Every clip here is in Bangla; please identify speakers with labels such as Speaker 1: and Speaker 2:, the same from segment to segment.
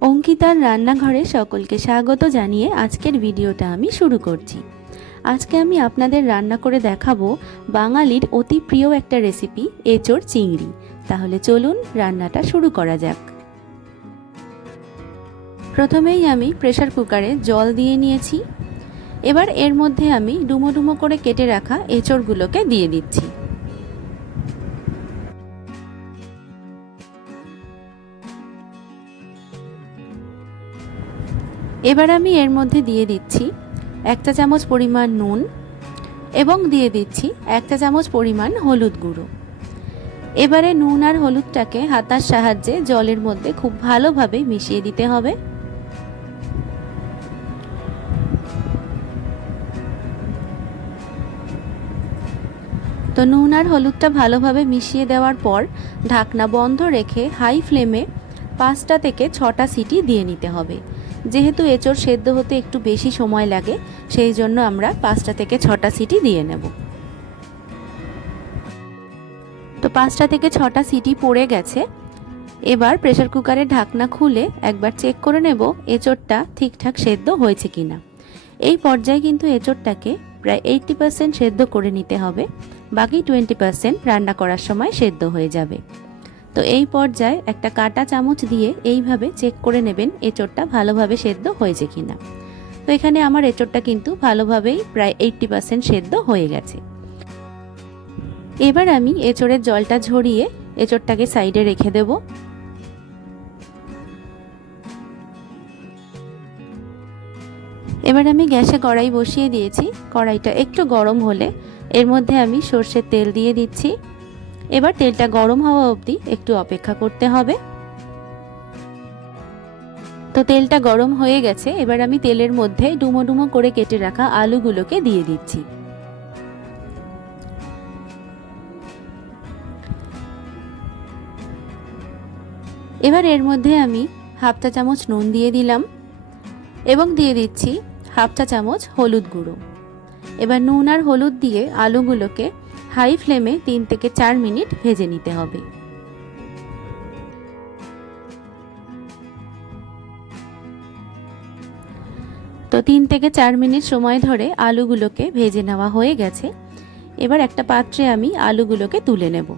Speaker 1: অঙ্কিতার রান্নাঘরে সকলকে স্বাগত জানিয়ে আজকের ভিডিওটা আমি শুরু করছি। আজকে আমি আপনাদের রান্না করে দেখাবো বাঙালির অতি প্রিয় একটা রেসিপি, এঁচোড় চিংড়ি। তাহলে চলুন রান্নাটা শুরু করা যাক। প্রথমেই আমি প্রেশার কুকারে জল দিয়ে নিয়েছি। এবার এর মধ্যে আমি ডুমো ডুমো করে কেটে রাখা এঁচড়গুলোকে দিয়ে দিচ্ছি। এবার আমি এর মধ্যে দিয়ে দিচ্ছি একটা চামচ পরিমাণ নুন এবং দিয়ে দিচ্ছি একটা চামচ পরিমাণ হলুদ গুঁড়ো। এবারে নুন আর হলুদটাকে হাতার সাহায্যে জলের মধ্যে খুব ভালোভাবে মিশিয়ে দিতে হবে। তো নুন আর হলুদটা ভালোভাবে মিশিয়ে দেওয়ার পর ঢাকনা বন্ধ রেখে হাই ফ্লেমে পাঁচটা থেকে ছটা সিটি দিয়ে নিতে হবে। যেহেতু এঁচড় সেদ্ধ হতে একটু বেশি সময় লাগে, সেই জন্য আমরা পাঁচটা থেকে ছটা সিটি দিয়ে নেব। তো পাঁচটা থেকে ছটা সিটি পড়ে গেছে। এবার প্রেসার কুকারের ঢাকনা খুলে একবার চেক করে নেব এঁচড়টা ঠিকঠাক সেদ্ধ হয়েছে কিনা। এই পর্যায়ে কিন্তু এঁচড়টাকে প্রায় এইটটি পার্সেন্ট সেদ্ধ করে নিতে হবে, বাকি টোয়েন্টি পার্সেন্ট রান্না করার সময় সেদ্ধ হয়ে যাবে। তো এই পর্যায়ে একটা কাটা চামচ দিয়ে এইভাবে চেক করে নেবেন এঁচড়টা ভালোভাবে সেদ্ধ হয়েছে কিনা। তো এখানে আমার এঁচড়টা কিন্তু ভালোভাবেই প্রায় এইটটি পার্সেন্ট সেদ্ধ হয়ে গেছে। এবার আমি এঁচড়ের জলটা ঝরিয়ে এঁচড়টাকে সাইডে রেখে দেব। এবার আমি গ্যাসে কড়াই বসিয়ে দিয়েছি। কড়াইটা একটু গরম হলে এর মধ্যে আমি সর্ষের তেল দিয়ে দিচ্ছি। এবার তেলটা গরম হওয়া অবধি একটু অপেক্ষা করতে হবে। তো তেলটা গরম হয়ে গেছে, এবার আমি তেলের মধ্যে ডুমো ডুমো করে কেটে রাখা আলুগুলোকে দিয়ে দিচ্ছি। এবার এর মধ্যে আমি হাফ চা চামচ নুন দিয়ে দিলাম এবং দিয়ে দিচ্ছি হাফ চা চামচ হলুদ গুঁড়ো। এবার নুন আর হলুদ দিয়ে আলুগুলোকে হাই ফ্লেমে তিন থেকে চার মিনিট ভেজে নিতে হবে। তো তিন থেকে চার মিনিট সময় ধরে আলুগুলোকে ভেজে নেওয়া হয়ে গেছে। এবার একটা পাত্রে আমি আলুগুলোকে তুলে নেব।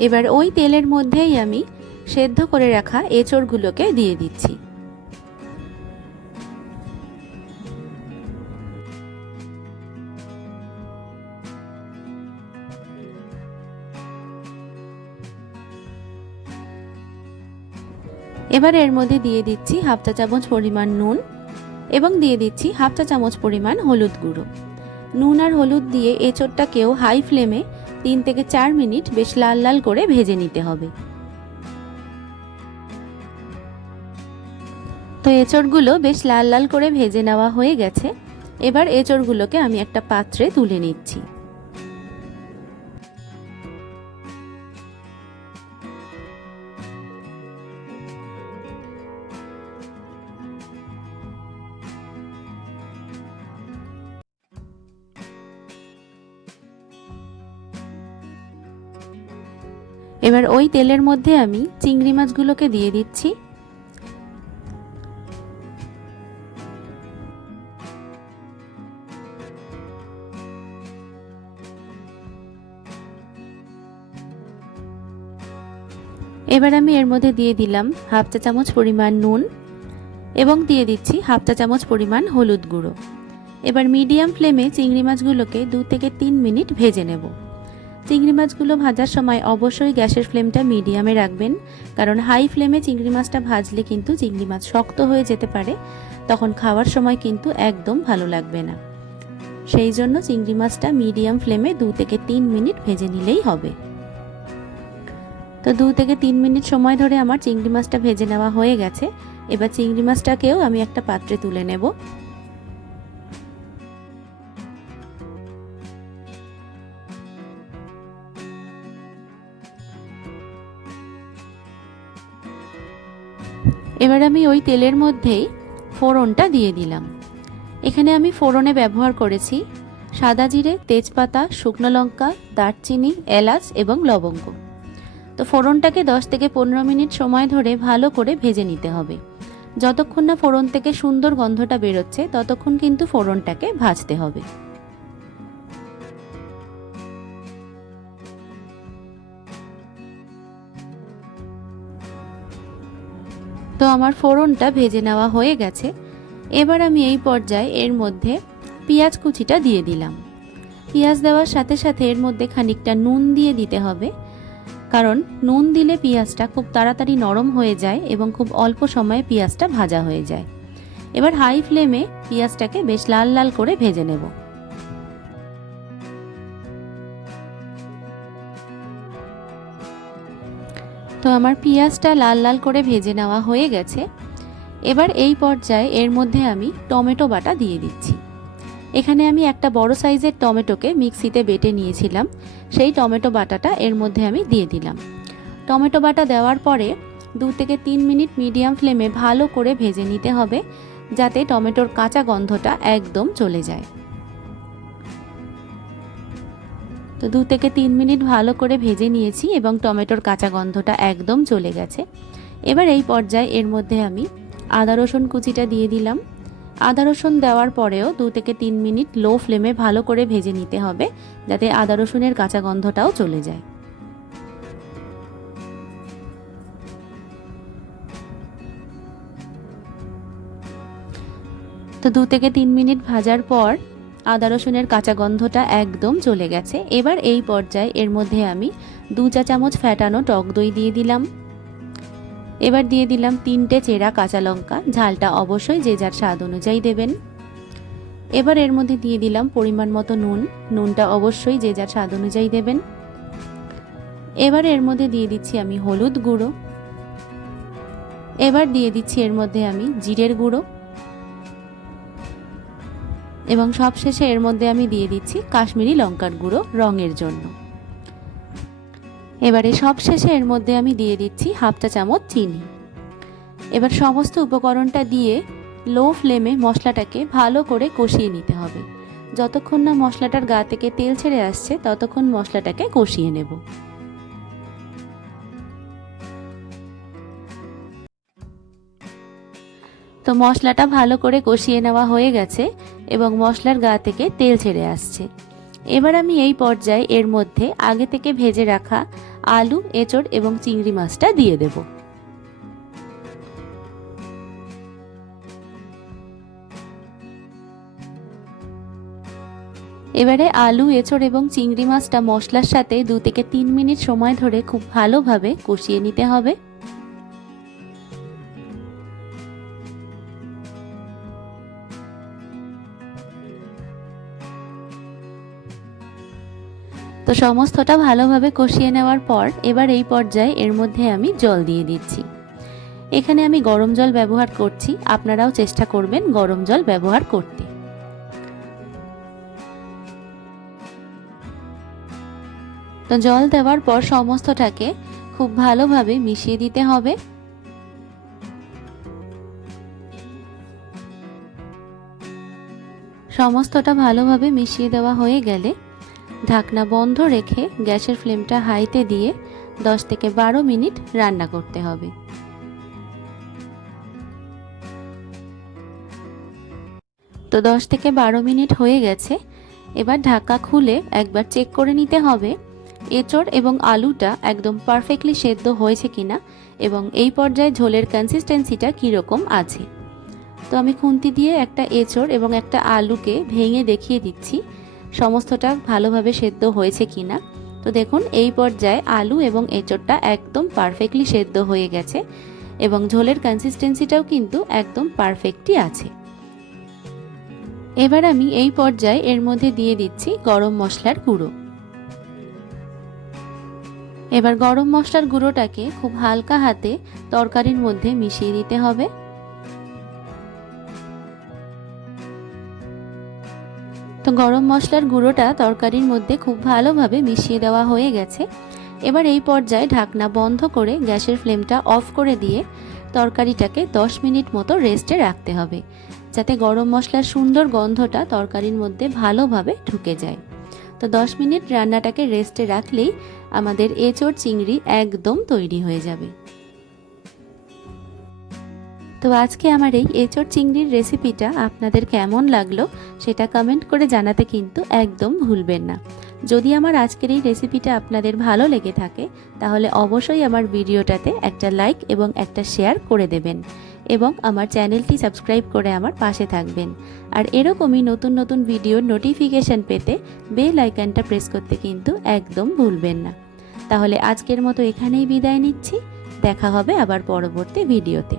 Speaker 1: এবার ওই তেলের মধ্যেই আমি সেদ্ধ করে রাখা এঁচড়গুলোকে দিয়ে দিচ্ছি। এবার এর মধ্যে দিয়ে দিচ্ছি হাফ চা চামচ পরিমাণ নুন এবং দিয়ে দিচ্ছি হাফ চা চামচ পরিমাণ হলুদ গুঁড়ো। নুন আর হলুদ দিয়ে এঁচড়টাকেও হাই ফ্লেমে তিন থেকে চার মিনিট বেশ লাল লাল করে ভেজে নিতে হবে। তো এঁচড়গুলো বেশ লাল লাল করে ভেজে নেওয়া হয়ে গেছে। এবার এঁচড়গুলোকে আমি একটা পাত্রে তুলে নিচ্ছি। এবার ওই তেলের মধ্যে আমি চিংড়ি মাছগুলোকে দিয়ে দিচ্ছি। এবার আমি এর মধ্যে দিয়ে দিলাম হাফ চা চামচ পরিমাণ নুন এবং দিয়ে দিচ্ছি হাফ চা চামচ পরিমাণ হলুদ গুঁড়ো। এবার মিডিয়াম ফ্লেমে চিংড়ি মাছগুলোকে দু থেকে তিন মিনিট ভেজে নেব। চিংড়ি মাছগুলো ভাজার সময় অবশ্যই গ্যাসের ফ্লেমটা মিডিয়ামে রাখবেন, কারণ হাই ফ্লেমে চিংড়ি মাছটা ভাজলে কিন্তু চিংড়ি মাছ শক্ত হয়ে যেতে পারে। তখন খাওয়ার সময় কিন্তু একদম ভালো লাগবে না। সেই জন্য চিংড়ি মাছটা মিডিয়াম ফ্লেমে দু থেকে তিন মিনিট ভেজে নিলেই হবে। তো দু থেকে তিন মিনিট সময় ধরে আমার চিংড়ি মাছটা ভেজে নেওয়া হয়ে গেছে। এবার চিংড়ি মাছটাকেও আমি একটা পাত্রে তুলে নেব। এবার আমি ওই তেলের মধ্যেই ফোড়নটা দিয়ে দিলাম। এখানে আমি ফোড়নে ব্যবহার করেছি সাদা জিরে, তেজপাতা, শুকনো লঙ্কা, দারচিনি, এলাচ এবং লবঙ্গ। তো ফোড়নটাকে 10 থেকে পনেরো মিনিট সময় ধরে ভালো করে ভেজে নিতে হবে। যতক্ষণ না ফোড়ন থেকে সুন্দর গন্ধটা বেরোচ্ছে, ততক্ষণ কিন্তু ফোড়নটাকে ভাজতে হবে। তো আমার ফোড়নটা ভেজে নেওয়া হয়ে গেছে। এবার আমি এই পর্যায়ে এর মধ্যে পেঁয়াজ কুচিটা দিয়ে দিলাম। পেঁয়াজ দেওয়ার সাথে সাথে এর মধ্যে খানিকটা নুন দিয়ে দিতে হবে। কারণ নুন দিলে পেঁয়াজটা খুব তাড়াতাড়ি নরম হয়ে যায় এবং খুব অল্প সময়ে পেঁয়াজটা ভাজা হয়ে যায়। এবার হাই ফ্লেমে পেঁয়াজটাকে বেশ লাল লাল করে ভেজে নেব। তো আমার পেঁয়াজটা লাল লাল করে ভেজে নেওয়া হয়ে গেছে। এবার এই পর্যায়ে এর মধ্যে আমি টমেটো বাটা দিয়ে দিচ্ছি। এখানে আমি একটা বড় সাইজের টমেটোকে মিক্সিতে বেটে নিয়েছিলাম। সেই টমেটো বাটাটা এর মধ্যে আমি দিয়ে দিলাম। টমেটো বাটা দেওয়ার পরে দু থেকে তিন মিনিট মিডিয়াম ফ্লেমে ভালো করে ভেজে নিতে হবে, যাতে টমেটোর কাঁচা গন্ধটা একদম চলে যায়। তো দু থেকে তিন মিনিট ভালো করে ভেজে নিয়েছি এবং টমেটোর কাঁচা গন্ধটা একদম চলে গেছে। এবার এই পর্যায়ে এর মধ্যে আমি আদা রসুন কুচিটা দিয়ে দিলাম। আদা রসুন দেওয়ার পরেও দু থেকে তিন মিনিট লো ফ্লেমে ভালো করে ভেজে নিতে হবে যাতে আদা রসুনের কাঁচা গন্ধটাও চলে যায়। তো দু থেকে তিন মিনিট ভাজার পর আদা রসুনের কাঁচা গন্ধটা একদম চলে গেছে। এবার এই পর্যায়ে এর মধ্যে আমি দু চা চামচ ফ্যাটানো টক দই দিয়ে দিলাম। এবার দিয়ে দিলাম তিনটে চেরা কাঁচা লঙ্কা। ঝালটা অবশ্যই যে যার স্বাদ অনুযায়ী দেবেন। এবার এর মধ্যে দিয়ে দিলাম পরিমাণ মতো নুন। নুনটা অবশ্যই যে যার স্বাদ অনুযায়ী দেবেন। এবার এর মধ্যে দিয়ে দিচ্ছি আমি হলুদ গুঁড়ো। এবার দিয়ে দিচ্ছি এর মধ্যে আমি জিরের গুঁড়ো। এবং সবশেষে এর মধ্যে আমি দিয়ে দিচ্ছি কাশ্মীরি লঙ্কার গুঁড়ো রঙের জন্য। এবারে সবশেষে এর মধ্যে আমি দিয়ে দিচ্ছি হাফ চা চামচ চিনি। এবার সমস্ত উপকরণটা দিয়ে লো ফ্লেমে মশলাটাকে ভালো করে কষিয়ে নিতে হবে। যতক্ষণ না মশলাটার গা থেকে তেল ছেড়ে আসছে, ততক্ষণ মশলাটাকে কষিয়ে নেব। তো মশলাটা ভালো করে কষিয়ে নেওয়া হয়ে গেছে এবং মশলার গা থেকে তেল ছেড়ে আসছে। এবার আমি এই পর্যায়ে এর মধ্যে আগে থেকে ভেজে রাখা আলু, এঁচড় এবং চিংড়ি মাছটা দিয়ে দেব। এবারে আলু, এঁচড় এবং চিংড়ি মাছটা মশলার সাথে দু থেকে তিন মিনিট সময় ধরে খুব ভালোভাবে কষিয়ে নিতে হবে। তো সমস্তটা ভালোভাবে কষিয়ে নেওয়ার পর এবার এই পর্যায়ে এর মধ্যে আমি জল দিয়ে দিচ্ছি। এখানে আমি গরম জল ব্যবহার করছি, আপনারাও চেষ্টা করবেন গরম জল ব্যবহার করতে। তো জল দেওয়ার পর সমস্তটাকে খুব ভালোভাবে মিশিয়ে দিতে হবে। সমস্তটা ভালোভাবে মিশিয়ে দেওয়া হয়ে গেলে ঢাকনা বন্ধ রেখে গ্যাসের ফ্লেমটা হাইতে দিয়ে 10 থেকে বারো মিনিট রান্না করতে হবে। তো 10 থেকে বারো মিনিট হয়ে গেছে। এবার ঢাকা খুলে একবার চেক করে নিতে হবে, এঁচড় এবং আলুটা একদম পারফেক্টলি সেদ্ধ হয়েছে কিনা এবং এই পর্যায়ে ঝোলের কনসিস্টেন্সিটা কীরকম আছে। তো আমি খুন্তি দিয়ে একটা এঁচড় এবং একটা আলুকে ভেঙে দেখিয়ে দিচ্ছি। সমস্তটা ভালোভাবে সেদ্ধ হয়েছে কিনা। তো দেখুন, এই পর্যায়ে আলু এবং এঁচড়টা একদম পারফেক্টলি সেদ্ধ হয়ে গেছে এবং ঝোলের কনসিস্টেন্সিটাও কিন্তু একদম পারফেক্টই আছে। এবার আমি এই পর্যায়ে এর মধ্যে দিয়ে দিচ্ছি গরম মশলার গুঁড়ো। এবার গরম মশলার গুঁড়োটাকে খুব হালকা হাতে তরকারির মধ্যে মিশিয়ে দিতে হবে। তো গরম মশলার গুঁড়োটা তরকারির মধ্যে খুব ভালোভাবে মিশিয়ে দেওয়া হয়ে গেছে। এবার এই পর্যায়ে ঢাকনা বন্ধ করে গ্যাসের ফ্লেমটা অফ করে দিয়ে তরকারিটাকে 10 মিনিট মতো রেস্টে রাখতে হবে, যাতে গরম মশলার সুন্দর গন্ধটা তরকারির মধ্যে ভালোভাবে ঢুকে যায়। তো 10 মিনিট রান্নাটাকে রেস্টে রাখলেই আমাদের এঁচোড় চিংড়ি একদম তৈরি হয়ে যাবে। তো আজকে আমার এই এঁচোড় চিংড়ির রেসিপিটা আপনাদের কেমন লাগল সেটা কমেন্ট করে জানাতে কিন্তু একদম ভুলবেন না। যদি আমার আজকের এই রেসিপিটা আপনাদের ভালো লেগে থাকে, তাহলে অবশ্যই আমার ভিডিওটাতে একটা লাইক এবং একটা শেয়ার করে দেবেন এবং আমার চ্যানেলটি সাবস্ক্রাইব করে আমার পাশে থাকবেন। আর এরকমই নতুন নতুন ভিডিওর নোটিফিকেশন পেতে বেল আইকনটা প্রেস করতে কিন্তু একদম ভুলবেন না। তাহলে আজকের মতো এখানেই বিদায় নিচ্ছি, দেখা হবে আবার পরবর্তী ভিডিওতে